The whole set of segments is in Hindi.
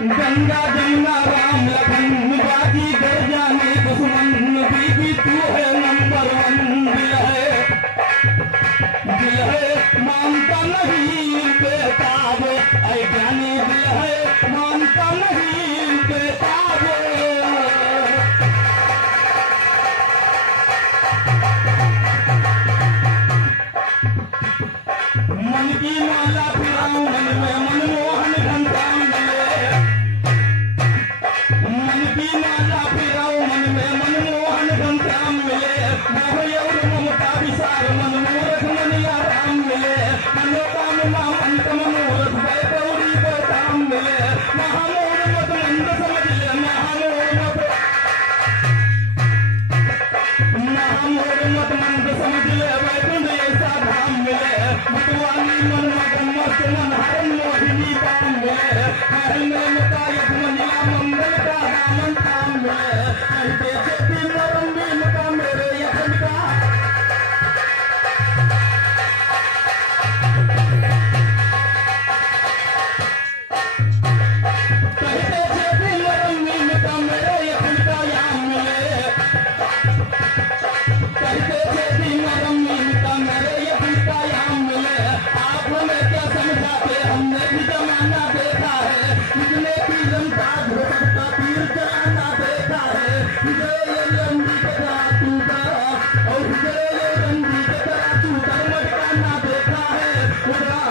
गंगा जमुना राम लखन बाजी कर जाने दुश्मन बीबी तू है नंबर 1 दिल है मानता नहीं बेताब ऐ जाने दिल है मानता नहीं बेताब मन की माला फिराऊं मन में मनमोहन घंटा मिले मन की माला फिराऊं मन में मनमोहन घंटा मिले मोह और ममता विसार मन मूर्ख मन आराम मिले मनोकामना अंत मनोरथ भय गौरी बदाम मिले महामोह मत मंद समझ ले महामोह मत मंद समझ ले वैकुंठ ऐसा धाम मिले मतवाली मन मगन मस्त मन हरन मोहिनी पाम मिले महल में मुकायत मंजिला मंगल का दामन थाम मिले कहते चेती नरम बीन का मेरे यखन का कहते चेती नरम बीन का मेरे यखन का याम मिले कहते चेती नरम बीन का मेरे यखन का याम मिले आप हमें क्या समझाते हमने भी जमाना देखा है कितने की जनता घोषण का तीर चलाना देखा है ये रंडी के तरह टूटा और ये रंडी के तरह टूटा मटकाना देखा है उड़ा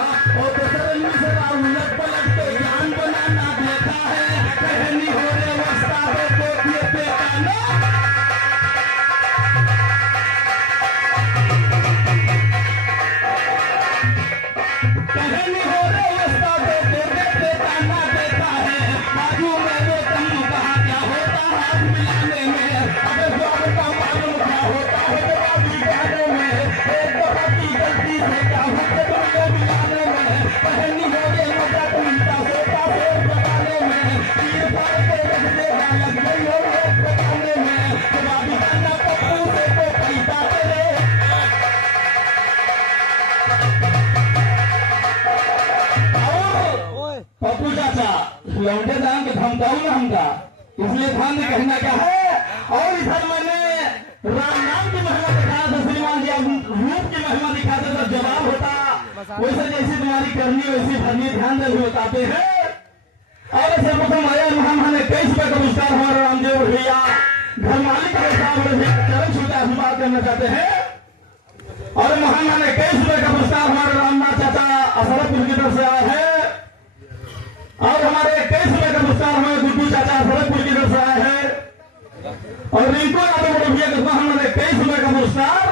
और सरल मिश्रा उलट पलट के ज्ञान बनाना देखा है कहनी हो रे वस्ता को ये पेटाना कहनी हो रे वस्ता को पेटाना देखा है बाजू में वो तुम कहा क्या होता हाथ मिलाने में अबे द्वार का मालूम क्या होता है जवाबी गाने में एक दफा की गलती से क्या होता तुमको मिलाने में कहनी हो रे मजा तुमका सोता फिर बताने में तीर फाड़ के रख देगा लग गई हो एक बताने में जवाबी गाना पप्पू से तो पैसा चले पप्पू चाचा लौटे दाम के धमकाऊ ना हमका इसलिए ध्यान से कहना क्या है और इधर मैंने राम नाम की महिमा दिखाया था श्रीमान जी रूप की महिमा दिखाते तो जवाब होता वैसे जैसी तुम्हारी करनी वैसी भरनी ध्यान से भी बताते हैं और सर्वप्रथम आया महामहान 21 रुपए का पुरस्कार हमारे रामदेव भैया घर मालिक के साथ चरण छूटा आशीर्वाद करना चाहते हैं और महामहान 21 रुपए का पुरस्कार हमारे रामनाथ चाचा असरपुर की तरफ से आया है और हमारे 21 रुपए का पुरस्कार हमारे गुड्डू चाचा भरतपुर की तरफ से आए हैं और रिंकू यादव भैया का हमारे 21 रुपए का पुरस्कार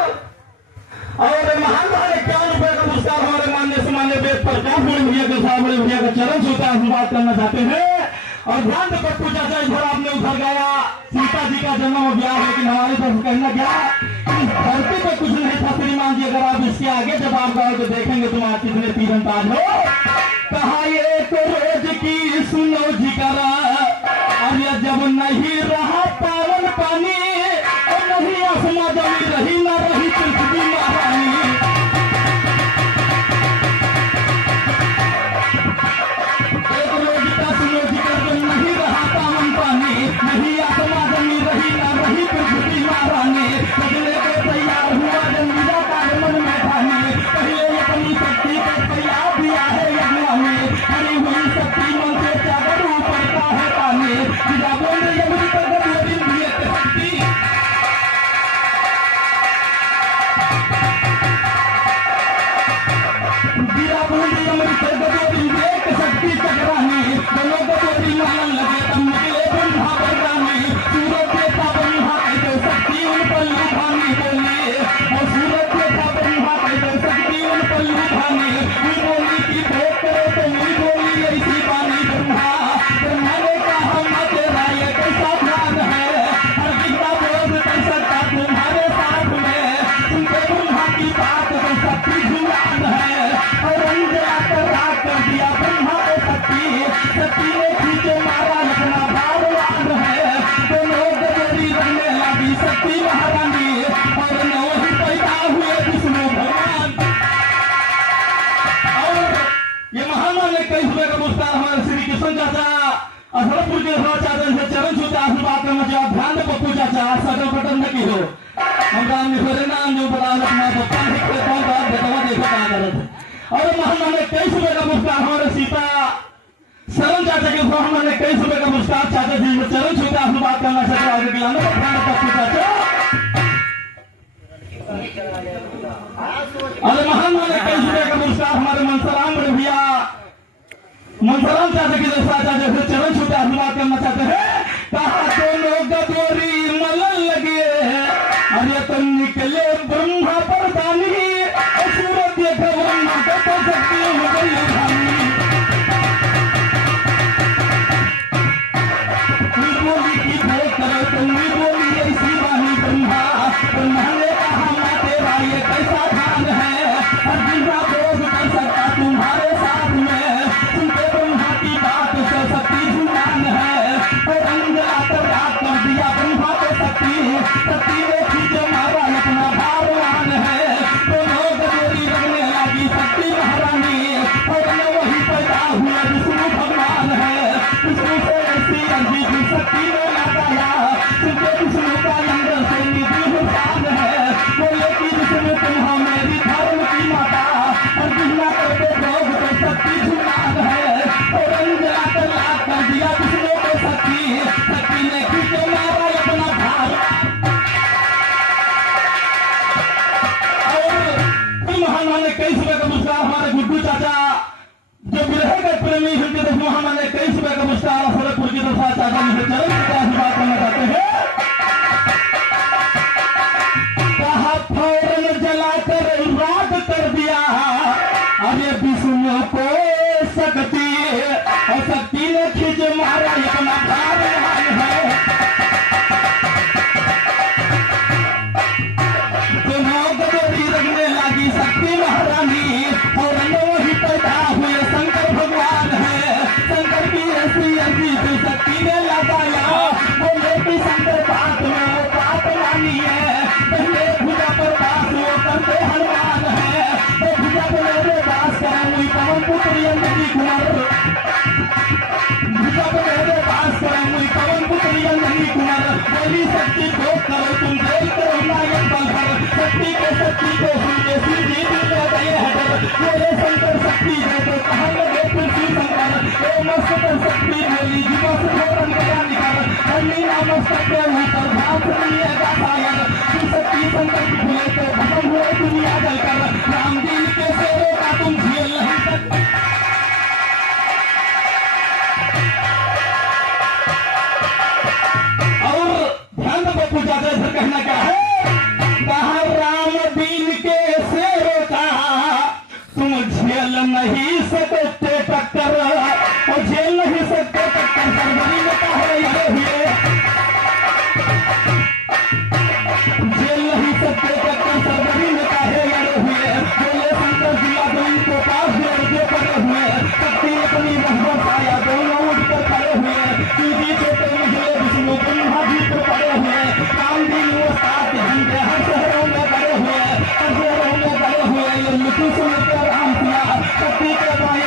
और महान भाई 51 रुपए का पुरस्कार हमारे मान्य सामान्य वेद प्रकाश भैया के साथ बड़े भैया का चरण छूता आशीर्वाद करना चाहते हैं और ध्यान से पप्पू चाचा इधर आपने उधर गाया सीता जी का जन्म और ब्याह लेकिन हमारी तरफ कहना क्या इस धरती पे कुछ नहीं था श्रीमान जी अगर आप इसके आगे जब आप गाओ तो देखेंगे तुम आज कितने तीरंदाज हो कहा ये तो रोज की सुनो जिकरा अरे जब नहीं रहा पावन पानी और नहीं आसमां जमी रही ना रही पृथ्वी महारानी एक रोज का सुनो जिकर जब नहीं रहा पावन पानी नहीं आसमां जमी रही ना रही पृथ्वी महारानी बदले को तैयार हुआ जंगीला का मन में ठानी पहले अपनी शक्ति का तैयार दिया है हरी हुई शक्ति मन से चादर ऊपर का है पानी बिना बोल यमुनी पर गदोरी दिए शक्ति बिना बोल यमुनी पर गदोरी दिए शक्ति टकरानी दोनों गदोरी मानन लगे तब निकले ब्रह्मा बरदानी सूरज देता ब्रह्मा कहते शक्ति उन पर लुभानी बोली और सूरज देता ब्रह्मा कहते शक्ति उन पर लुभानी बोली की भेंट करो तो मुझ बोली ऐसी बानी ब्रह्मा ब्रह्मा ने कहा मैं तेरा ये कैसा ध्यान है हर दिशा बोध कर सकता तुम्हारे साथ में सुनते ब्रह्मा की बात तो शक्ति जुलान है और अंजला कर राग कर दिया ब्रह्मा को शक्ति ने खींचे मारा अपना भारवान है दोनों गजरी रहने लगी शक्ति महारानी और नौ ही पैदा हुए विष्णु भगवान और ये महान ने 21 रुपए का पुरस्कार हमारे श्री कृष्ण चाचा असलपुर के चाचा से चरण छूते आशीर्वाद करना चाहिए। ध्यान दे पप्पू चाचा सदर बटन न की हो हमरा निफरे नाम जो बड़ा अपना पप्पा से कौन बात बतावा देखो क्या करत है। और हमने 21 रुपए का पुरस्कार हमारे सीता शरण चाचा के ऊपर हमने 21 रुपए का पुरस्कार चाचा जी में चरण छूते आशीर्वाद करना चाहिए। आगे गिलाने को ध्यान पप्पू चाचा। अरे महान माने 21 रुपए का पुरस्कार हमारे मनसराम बड़े भैया मनसराम चाचा की चाचा जैसे चरण छूते आशीर्वाद करना चाहते हैं। कहा दोनों गदोरी मलन लगे अरे तुम निकले ब्रह्मा परदानी सूरत देखो ब्रह्मा को सकती बोली की भेद करो तुम बोली ऐसी वाणी ब्रह्मा ब्रह्मा ने कहा मैं तेरा ये कैसा ध्यान है हर जिंदा बोझ कर सकता तुम्हारे साथ में सुनते ब्रह्मा की बात से शक्ति जुबान है तो रंग आकर रात कर दिया ब्रह्मा को शक्ति शक्ति ने खींचे मारा अपना भारवान है तो लोग मेरी रंगने लगी शक्ति महारानी और न वही पैदा हुआ विष्णु भगवान है विष्णु से ऐसी अर्जी की शक्ति ने लगाया सुनते विष्णु का लंगर से निधि हुसान है बोले कि विष्णु तुम हो मेरी धर्म की माता और जितना करते लोग तो शक्ति जुबान है और रंग आकर लाभ कर दिया विष्णु को शक्ति शक्ति ने खींचे मारा अपना भार। और महान 21 रुपए का पुरस्कार हमारे गुड्डू चाचा जो विरह के प्रेमी उनके तरफ महान 21 रुपए का पुरस्कार असलपुर की तरफ चाचा जी से चरण छूते आशीर्वाद करना चाहते हैं। कहा फौरन जलाकर राग कर दिया अरे विष्णु को शक्ति और शक्ति ने खींच मारा अपना भारवान है दोनों गदोरी रंगने लगी शक्ति महारानी और वही पैदा हुए शंकर भगवान है शंकर की ऐसी ऐसी जो शक्ति ने लगाया बोले कि शंकर बात में वो बात मानी है पहले भुजा पर बात वो करते हनुमान है तो भुजा पर मेरे बास करेंगे पवन पुत्री अंजलि कुमार भुजा पर मेरे बास करेंगे पवन पुत्री अंजलि कुमार बोली शक्ति को करो तुम देख करो नायक बलभर शक्ति के शक्ति को सुन के शिव जी भी ले गए हटर बोले शंकर शक्ति है तो कहाँ लगे तुलसी शंकर ओ मस्तक शक्ति बोली जीवन से घोरन गया निकल अन्नी नमस्तक के ऊपर भाव सुनिए गायक तू शक्ति शंकर की भूले तो भगम हुए दुनिया जलकर राम दिन के सेवे का तुम झेल नहीं सकते। और ध्यान दो पप्पू चाचा इधर कहना क्या है कहा राम दीन के शेरों का तुम झेल नहीं सकते टक्कर और झेल नहीं सकते टक्कर सरवरी में कहा ये हुए झेल नहीं सकते टक्कर सरवरी में कहा ये हुए बोले शंकर जिला दोनों को पास जो पड़े हुए शक्ति अपनी रहमत आया दोनों उठकर खड़े हुए सीधी छोटे मुझे विष्णु ब्रह्मा जी को पड़े हुए काम दिन वो 7 घंटे हर शहरों में गड़े हुए हर शहरों में गड़े हुए ये मृत्यु सुन के राम किया शक्ति के बाएं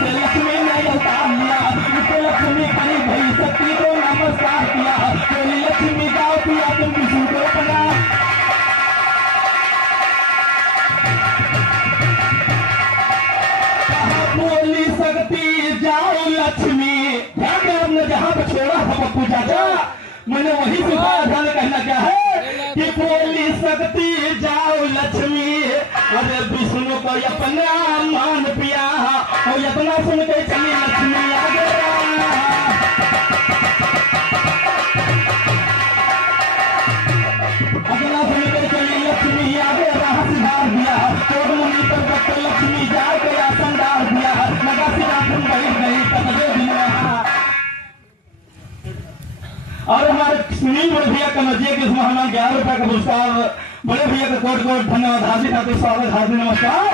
से लक्ष्मी ने अवतार लिया उसे लक्ष्मी खड़ी भई शक्ति को नमस्कार किया बोली लक्ष्मी गाओ किया तुम विष्णु को पड़ा बोली शक्ति जाओ लक्ष्मी ध्यान में हमने जहां पर छोड़ा था पप्पू चाचा मैंने वही सिखाया था कहना क्या है कि बोली शक्ति जाओ लक्ष्मी अरे विष्णु को अपना मान पिया और इतना सुन के चली लक्ष्मी आगे अपना सुन के चली लक्ष्मी आगे राह सिधार दिया चोर मुनि पर डॉक्टर लक्ष्मी जाके आसन डाल दिया लगा सिरा तुम बैठ गई कतरे दिन और हमारे सुनील बड़े भैया का नजिए के इसमें हमारे 11 रुपए का पुरस्कार बड़े भैया का कोट कोट धन्यवाद हार्दिक हार्दिक स्वागत हार्दिक नमस्कार।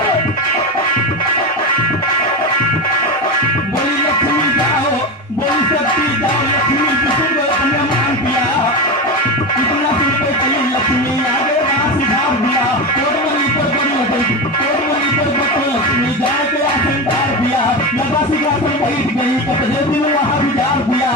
बोली लक्ष्मी जाओ बोली शक्ति जाओ लक्ष्मी विष्णु को अपने मान दिया इतना सुन के चली लक्ष्मी आगे राह सिधार दिया कोटमली पर लक्ष्मी जाके आसन डाल दिया लगा सिंहासन बैठ गई कतरे दिन वहां विचार दिया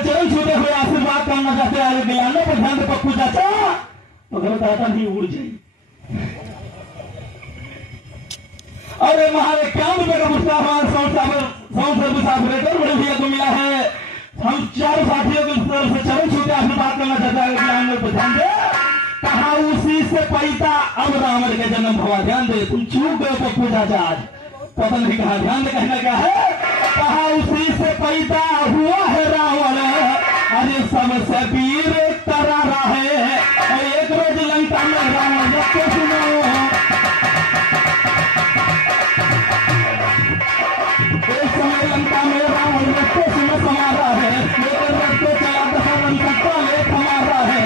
चरण छूटे हुए आशीर्वाद करना चाहते हैं गिलाने पर ध्यान दे पप्पू चाचा तो घर आता नहीं उड़ जाए। अरे महाराज क्या रुपए का पुरस्कार हमारे साउंड सर्विस ऑपरेटर बड़े भैया को मिला है। हम चारों साथियों की तरफ से चरण छूटे आशीर्वाद करना चाहता है गिलाने पर ध्यान दे। कहा उसी से पैदा अब रावण के जन्म हुआ। ध्यान दे तुम चूक गए पप्पू चाचा आज पता नहीं कहा। ध्यान दे कहना क्या है। कहा उसी से पैदा हुआ है रावण अरे सबसे वीर तरारा है। और एक रोज लंका में रावण जब के सुनो एक समय लंका में रावण रत्ते सुनो समारा है। लेकर रत्ते चला दशरथ सत्ता लेख हमारा है।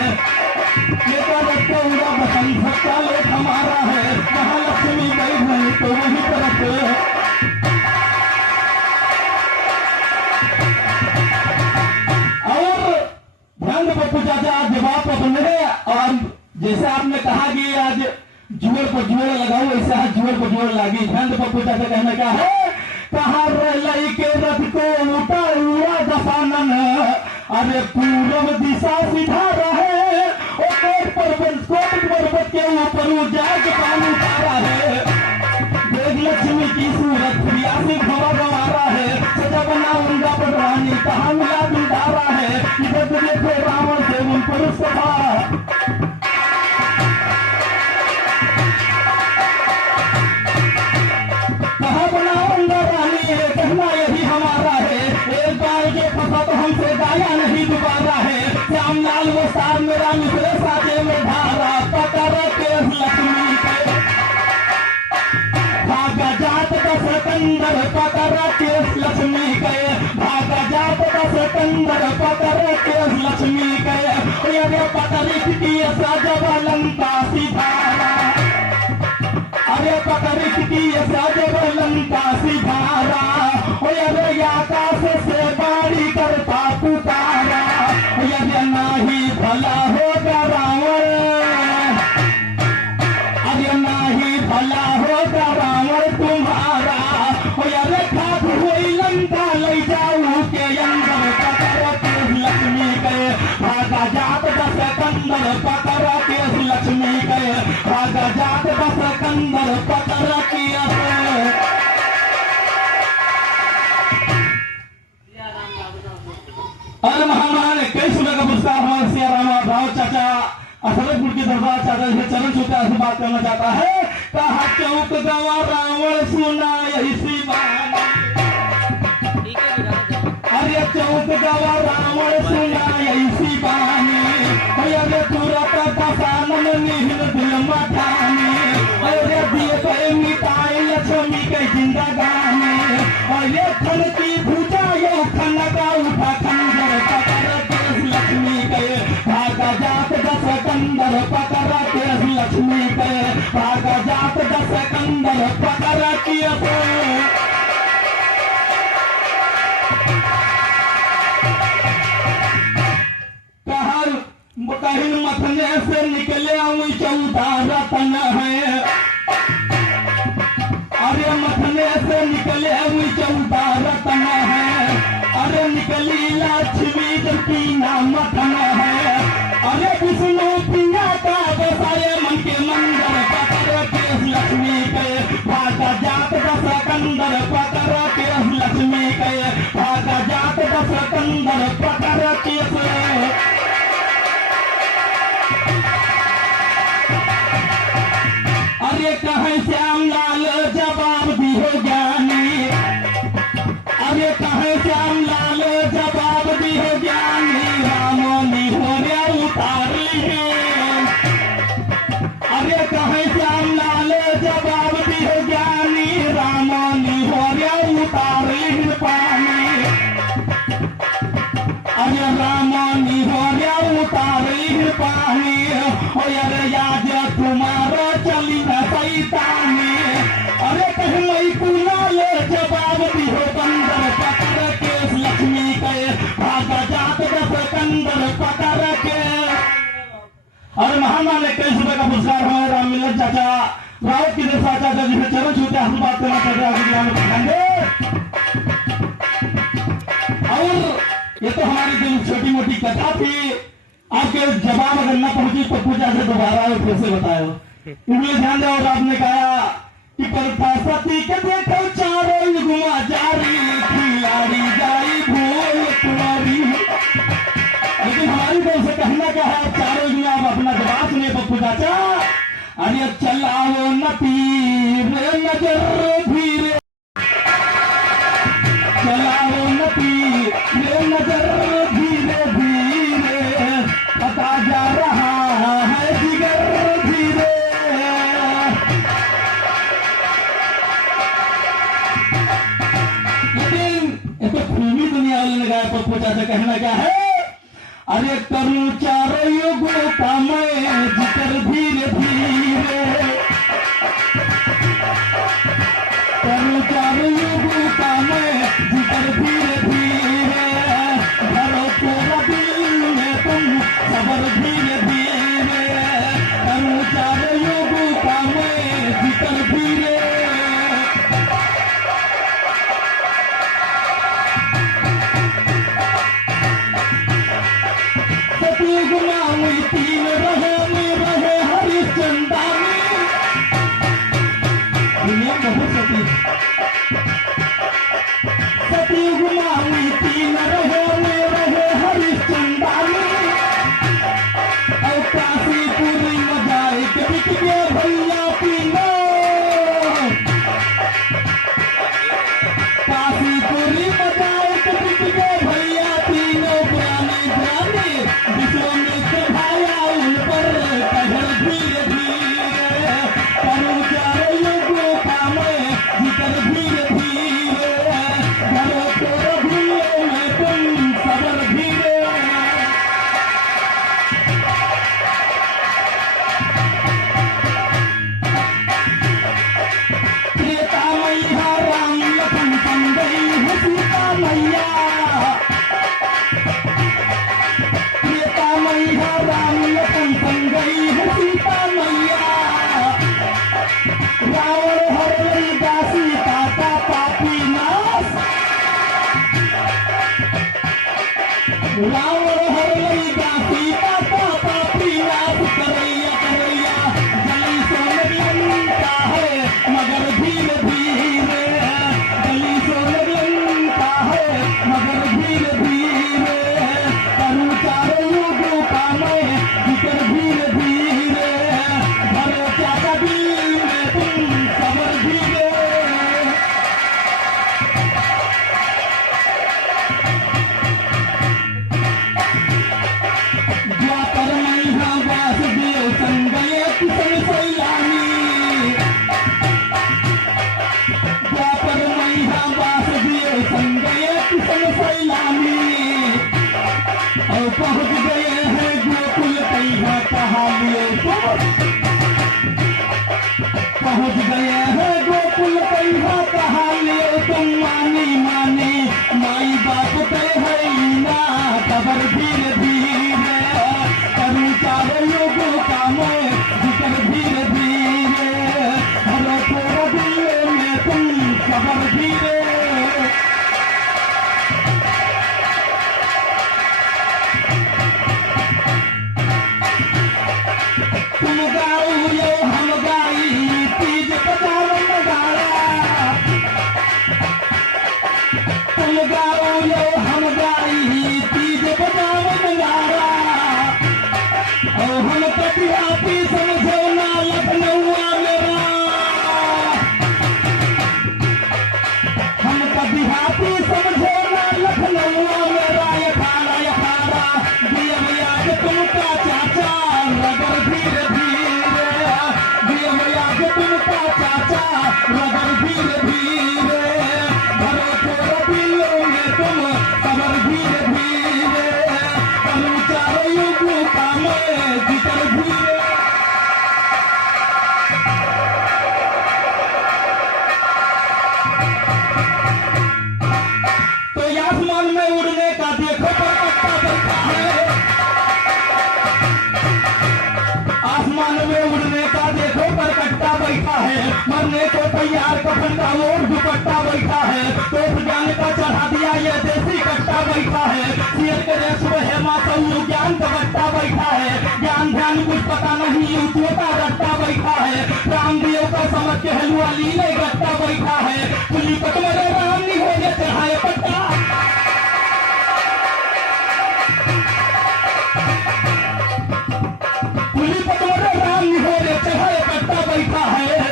लेकर रत्ते उड़ा बसंत सत्ता लेख हमारा है। महालक्ष्मी गई नहीं तो वही तरफ पप्पू चाचा आज जवाब तो सुने। और जैसे आपने कहा कि आज जुड़ पर जुड़ लगाओ ऐसे आज जुड़ पर जुड़ लगी। ध्यान दे पप्पू चाचा कहना क्या है। कहा लई के रथ को उठा हुआ दशानन अरे पूर्व दिशा सीधा रहे। और कोट पर्वत के ऊपर जाग पानी उतारा है। देख लक्ष्मी की सूरत प्रिया से खबा गंवारा है। सजा बना उनका पर रानी कहा मिला बिंदारा है। इधर देखो रावण से उन पर सभा कहा बनाऊंगा रानी है। कहना यही हमारा है। एक बार जो फंसा तो हमसे गाया नहीं दोबारा है। श्याम लाल वो सार मेरा मित्र साजे में धारा पकड़ के लक्ष्मी के भागा जात दस कंदर पकड़ के लक्ष्मी गए। भागा जात दस कंदर पकड़ के लक्ष्मी गए। अरे पकड़ की सजब लंका सिधारा अरे पकड़ की सजब लंका सिधारा। अरे आकाश से बारी करता पुकारा। अरे नाही भला होगा रावण अरे नाही भला होगा रावण तुम्हारा। अरे खाक हुई लंका ले जाऊ के अंदर पकड़ के लक्ष्मी गए। भागा जात दस कंदर पकड़ के लक्ष्मी गए। भागा जात दस कंदर पकड़ के अरे महाराज कई सुबह का पुरस्कार हमारे सिया राम चाचा असलपुर के दरबार चाचा से चरण छूटा से बात करना चाहता है। कहा चौक गवा रावण सुना यही सी अरे चौक गवा रावण सुना यही सी बानी। अरे तुरत दशानन निहिर दिल मठानी। अरे दिए पे मिटाई लक्ष्मी के जिंदगानी। अरे खन की भुजा यो खन का उठा खंजर पकड़ के लक्ष्मी गए। भागा जात दस कंदर पकड़ के लक्ष्मी गए। भागा जात दस कंदर पकड़ के कहीं मथने से निकले हुई 14 रतन है। अरे मथने से निकले हुई 14 रतन है। अरे निकली लक्ष्मी की नाम मथन है। अरे विष्णु पिया का सारे मन के मंदिर पकड़ के लक्ष्मी गए। भागा जात दस कंदर पकड़ के लक्ष्मी गए। भागा जात दस कंदर पकड़ के अरे कहीं श्याम लाल जवाब दियो ज्ञानी। अरे कहीं श्याम लाल जवाब दियो ज्ञानी। रामोनी हो रे उतार लिए। अरे कहीं श्याम लाल जवाब दियो ज्ञानी। रामोनी हो रे उतार लिए पानी। अरे रामोनी हो रे उतार लिए पानी। अरे याद तुम्हारा चली न सैतानी। अरे कहीं कुनाल जवाब दियो बंदर पकड़ के लक्ष्मी गए। भागा जात दस कंदर पकड़ के। अरे महाना ने कई सुबह का पुरस्कार हमारे राम मिलन चाचा रावत की चाचा जिसे चरण छूटे हम बात करना चाहते हैं। और ये तो हमारी दिन छोटी मोटी कथा थी। आपके जवाब अगर न पहुंची तो पूजा से दोबारा और फिर से बताओ। इसलिए ध्यान दो। और आपने कहा कि प्रशासती के देखो चारों युगमा जारी खिलाड़ी जाई भूल तुम्हारी। लेकिन हमारी तरफ से कहना क्या है, चारों युग आप अपना जवाब सुनिए पप्पू चाचा। अरे चलाओ न तीर नजर धीरे, चलाओ न तीर नजर धीरे धीरे, पता जा रहा है जिगर धीरे। लेकिन ये तो फिल्मी दुनिया वाले ने गाया पप्पू चाचा। कहना क्या है, अरे करूं चारों युगों का मैं जिक्र धीरे धीरे, करूं चारों युगों का मैं जिक्र धीरे धीरे, भरो पूरा दिल में तुम सबर धीरे धीरे, करूं चारों युगों का मैं जिक्र धीरे। गुनामी तीन रहे में रहे हरिश्चंदानी, दुनिया बहुत सती। सती गुनामी तीन रहे में रहे हरिश्चंदानी, और काशी पूरी मजाए के बिक गए भैया पीनो, काशी पूरी मजाए के बिक गए भैया पीनो। पुरानी पुरानी विश्वामित्र भाया उन पर कहर धीरे धीरे, करूं चारों युगों का मैं जिक्र धीरे धीरे, घरों को रघुओं में तुम सबर धीरे। त्रेता मैया राम लखन संगई है सीता मैया, राम लखन संगई है सीता मैया, रावण हर लई सीता का पापी नाश, रावण हर लई सीता का पापी नाश, करैया करैया जली सोन लंका है मगर धीरे धीरे, जली सोन लंका है मगर धीरे धीरे, करूं चारों युगों का मैं जिक्र धीरे धीरे, भरो चाचा दिल में तुम सबर धीरे। द्वापर मैया वासुदेव संगये किशन सैलानी, द्वापर मैया वासुदेव संगये किशन सैलानी, और पहुंच गए हैं गोकुल कहीं कहा लिए पहुंच गए हैं गोकुल कहीं कहा लिए तुम। मानी मानी माई बाप तय है ना खबर धीरे धीरे, करूं चारों युगों का मैं जिक्र धीरे धीरे, भरो पूरा दिल में तुम खबर धीरे। तुम गाओ यो हम गाई तीज बजाओ नगाड़ा, तुम गाओ यो हम गाई तीज बजाओ नगाड़ा, और हम कटिहाती समझो ना लखनऊआ मेरा, हम कटिहाती समझो ना लखनऊआ मेरा, यखाड़ा दिया भैया के तुमका चाचा रगर धीरे धीरे, दिया भैया के तुमका चाचा रगर धीरे धीरे, भरो पूरा दिलों में तुम सबर धीरे धीरे, करूं चारों युगों का मैं जिक्र धीरे। तो आसमान में उड़ने का देखो परकट्टा बैठा है, आसमान में उड़ने का देखो परकट्टा बैठा है, मरने को तैयार कफन का और दुपट्टा बैठा है, तो जान का चढ़ा दिया ये देसी कट्टा बैठा है, शेर के सवेरे सुबह माता ज्ञान का बट्टा बैठा है, ज्ञान ध्यान कुछ पता नहीं युवतियों का रट्टा बैठा है, रामदेव का समझ के हलवा लीले गट्टा बैठा है, पुली पटमरे राम नहीं हो गया चढ़ाए पट्टा। पुली पटमरे राम नहीं हो गया चढ़ाए पट्टा बैठा है,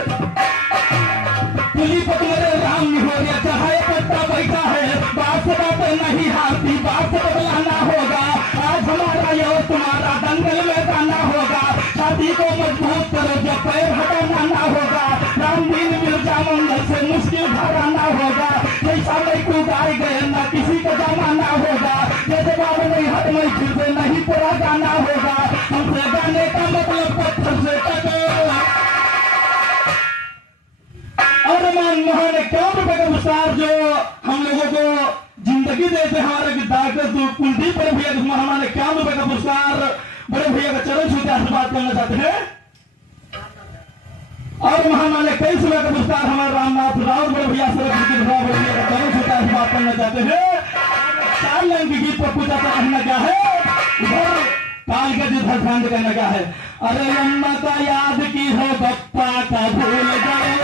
पुली पटमरे राम नहीं हो गया चढ़ाए पट्टा बैठा है। बात से बात नहीं हारती, बात से बदलाना होगा, आज हमारा ये और तुम्हारा दंगल में जाना होगा, छाती को मजबूत करो जब पैर हटाना ना होगा, रामदीन मिर्जा मंदिर से मुश्किल भराना होगा, जैसा नहीं तू गाय गए ना किसी को जमाना होगा, जैसे बाबू नहीं हट में फिर से नहीं पूरा गाना होगा, हमसे गाने का मतलब पत्थर से टकराओ। और मनमोहन इक्यावन रुपए का पुरस्कार जो हम लोगों को जिंदगी देते हमारे डॉक्टर कुलदीप बड़े भैया हमारे 51 रुपए का पुरस्कार बड़े भैया का चरण छूते आशीर्वाद करना चाहते हैं। और महामान्य 23 रुपए का पुरस्कार हमारे रामनाथ राउत बड़े भैया बड़े भैया का चरण छूते आशीर्वाद करना चाहते हैं। 4 लाइन के गीत पर पूछा था कहना क्या है, उधर काल का जिधर ध्यान करना क्या है। अरे अम्मा का याद की हो बप्पा का भूल गए,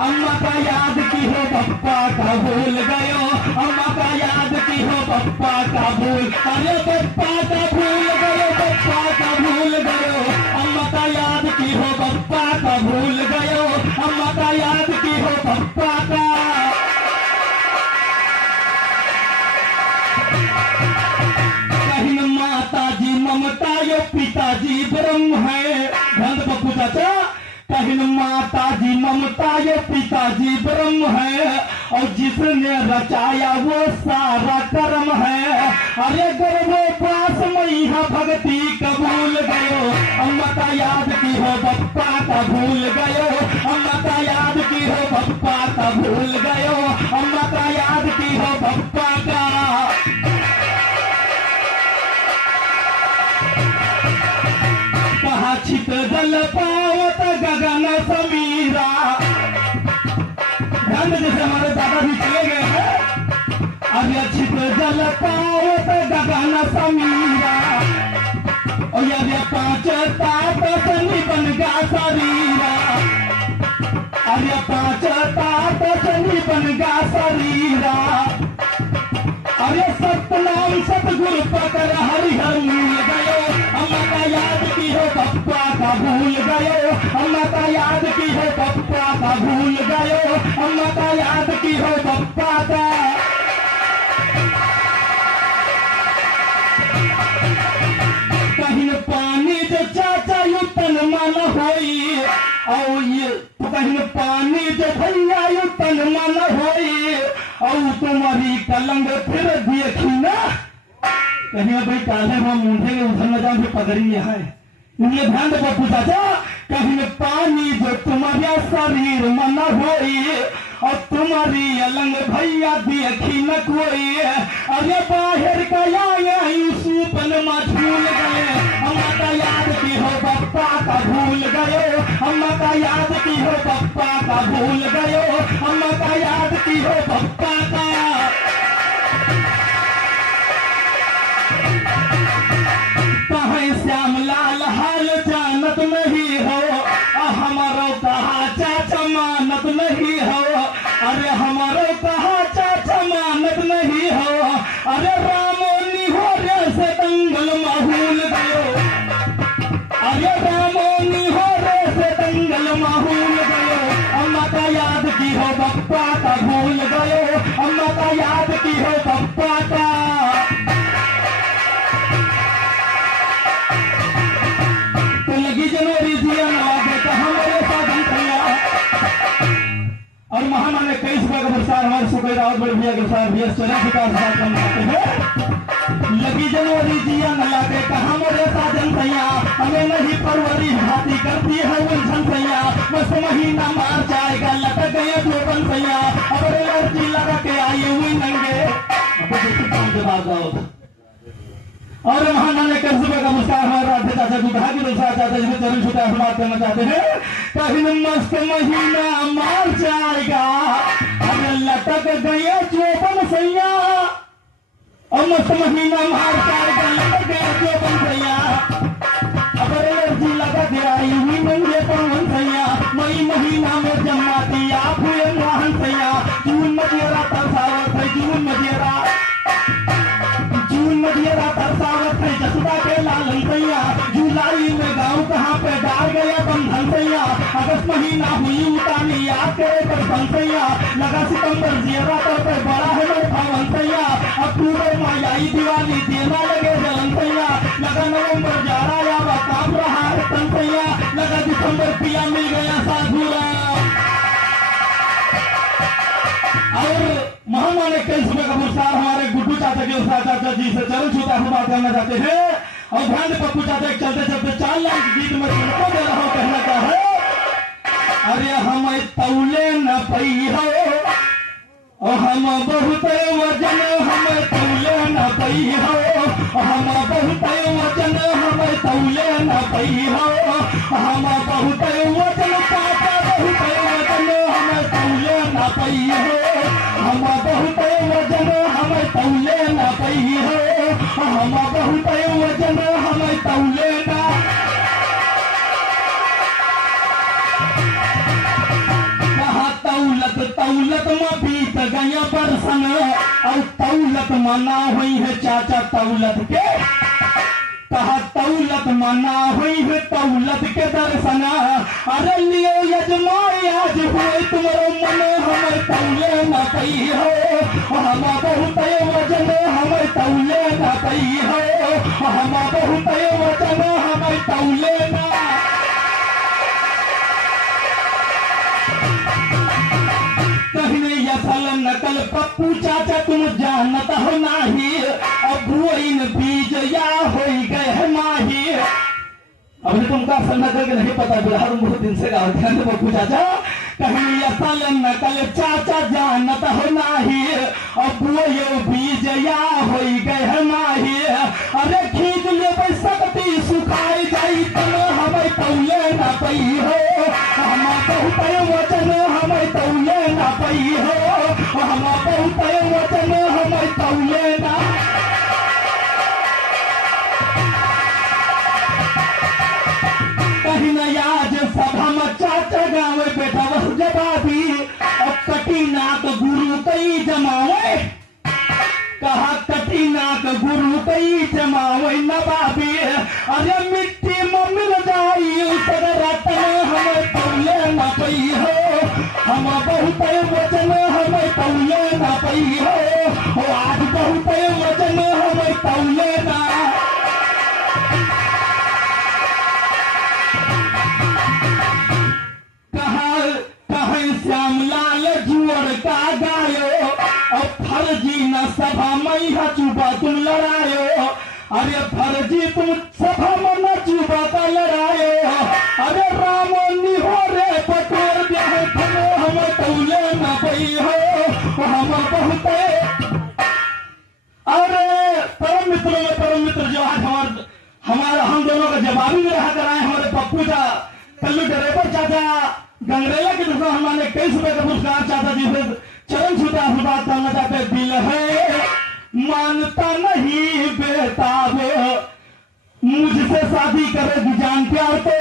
अम्मा का याद की हो पप्पा का भूल गयो, अम्मा का याद की हो पप्पा का भूल, अरे पप्पा का भूल गयो, पप्पा का भूल गयो, अम्मा का याद की हो पप्पा का भूल गयो, अम्मा का याद की हो पप्पा का। कहीं माता जी ममता यो पिताजी ब्रह्म है, धन पप्पू चाचा कहीं माता जी ममता ये पिताजी ब्रह्म है, और जिसने रचाया वो सारा कर्म है, अरे गर्भो पास मैया भक्ति कबूल गयो, अम्मा का याद की हो बप्पा का भूल गयो, अम्मा का याद की हो बप्पा का भूल गयो, अम्मा का याद की हो बप्पा का। कहा छिप जल पावत गगन समीरा, ध्यान जैसे हमारे दादा भी चले गए हैं। अरे छिप जल पावत गगन समीरा, और ये 5 ताप शनि बन गा शरीरा, अरे 5 ताप शनि बन गा शरीरा, अरे सतनाम सतगुरु पकर हरिहर मिल गयो, अम्मा का याद की हो पप्पा का भूल गयो, अम्मा का याद की हो पप्पा का भूल गयो, अम्मा का याद की हो पप्पा का। कहीं पानी जो चाचा यू तन मन होई, और ये कहीं पानी जो भैया यू तन मन होई, और तुम्हारी कलंग फिर देखी ना, कहीं भाई काले हम मुंडे के उधर न जाओ पगड़ी है, ये ध्यान दे पप्पू चाचा। कहीं पानी जो तुम्हारा शरीर मन होई, और तुम्हारी अलंग भैया देखी न कोई, अरे बाहर का आया यूसुफन में झूल गए, अम्मा का याद की हो पप्पा का भूल गयो, अम्मा का याद की हो पप्पा का भूल गयो, अम्मा का याद की हो पप्पा का। कहीं श्याम लाल हाल जानत नहीं हो, हमारो कहा चाचा मानत नहीं हो, अरे हमारो कहा चाचा मानत नहीं हो, अरे रामो निहोरे से दंगल माहूल गयो, अरे रामो निहोरे से दंगल माहूल गयो, अम्मा का याद की हो बप्पा का भूल गयो, अम्मा का याद की हो बप्पा का। तो लगी जनवरी दिया नवाबे का हमारे साधन भैया, और महामान्य 23 रुपए का पुरस्कार हमारे सुखई रावत बड़े भैया के साथ भैया चरण का आशीर्वाद करना चाहते हैं। लगी जनवरी दिया न लागे का हमारे साधन भैया, हमें नहीं परवरी भाती करती है उलझन भैया, बस महीना मार जाएगा लटक गए जोबन भैया, अब लड़की लगा के आई हुई नंगे। और महाना ने कर सुबह का मुस्कान हमारे राधे चाचा जी कहा कि दूसरा चाचा जी चरण छूटा बात करना चाहते हैं। कहीं मस्त महीना मार्च आएगा, अरे लटक गए चौपन सैया, और मस्त महीना मार्च आएगा लटक गया चौपन सैया, अब एलर्जी लगा के आई हुई नंगे पवन सैया, मई महीना में जमाती आप हुए मोहन सैया, जून मदियरा तरसावत है जून मदियरा तरसावत है जसुदा के लालन सैया, जुलाई में गाँव कहाँ पे डाल गया बंधन सैया, अगस्त महीना हुई उतानी याद करे पर बंसैया, लगा सितंबर जियरा पर बड़ा है मेरे भवन सैया, अक्टूबर में आई दिवाली देना लगे जलन सैया, लगा नवंबर जाड़ा या काम रहा है तन सैया, लगा दिसंबर पिया मिल गया साधुरा। और महामा ने कई सुबह का पुरस्कार हमारे गुड्डू चाचा के चाचा जी से चरण छूता हुआ बात करना चाहते हैं। और ध्यान पप्पू चाचा चलते चलते 4 लाख गीत में तुमको दे रहा हूँ, कहना क्या है, अरे हमें तौले न पई हो, और हम बहुत वजन हमें तौले न पई हो, हम बहुत वजन हमें तौले न पई हो, हम बहुत वजन पापा बहुत वजन हमें तौले न पई हो, हम बहुत वजन हमें तौले न पई हो, हम बहुत वजन हमें तौले न। तौलत में बीत गया बरसन, और तौलत मना हुई है चाचा तौलत के, कहा तौलत मना हुई है तौलत के दर्शन, अरे लियो यजमान आज हुए तुम्हारो मन हमें तौले न पई हो, हम बहुत वजन हमें तौले न पई हो, हम बहुत वजन हमें तौले न। असल नकल पप्पू चाचा तुम जानत हो नाही, अब बुआइन बीज या हो गए है माही, अभी तुमका असल नकल के नहीं पता, बिहार में बहुत दिन से गाँव ध्यान पप्पू चाचा, कहीं असल नकल चाचा जानत हो नाही, अब बुआयो बीज या हो गए है माही, अरे खींच ले सकती सुखाई जाई तन हमें तौले न पई हो, हम बहुत वचन हमें तौले न पई हो, हम बहुत वचन हमें तौले न। कहीं न आज सभा में चाचा गाँव बेटा बस जवाबी, अब कटी नाक गुरु कई जमावे, कहा कटी नाक गुरु कई जमावे नवाबी, अरे मिट्टी में मिल जाई उतर रतन हमें तौले न पई हो, हम बहुत वचन हमें तौले न पई हो, आज बहुत वचन हमें तौले न। श्यामलाल जुअर का गायो, और फर्जी न सभा मई चुबा तुम लड़ायो, अरे फर्जी तुम सभा में न चुबा का लड़ायो, अरे राम निहोरे पटोर ब्याह थनो हम तौले न पई हो, हम बहुत। अरे परम मित्रों में परम मित्र जो आज हमारा हम दोनों का जवाबी में रहा कराए हमारे पप्पू का कल्लू ड्राइवर चाचा गंगरेला के दूसरा हमारे कई सुबह का पुरस्कार चाचा जी से चरण छूता बात करना चाहते, दिल है मानता नहीं बेताब, मुझसे शादी करेगी जान प्यार तो